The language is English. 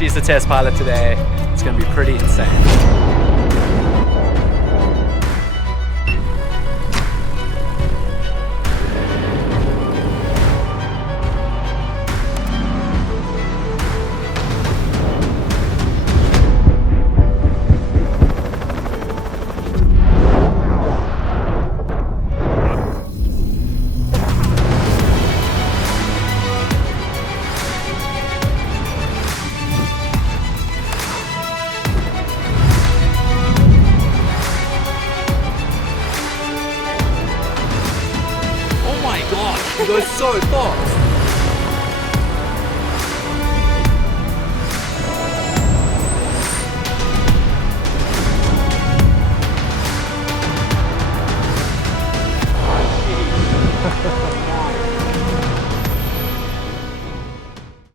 She's the test pilot today. It's gonna be pretty insane. It goes so fast.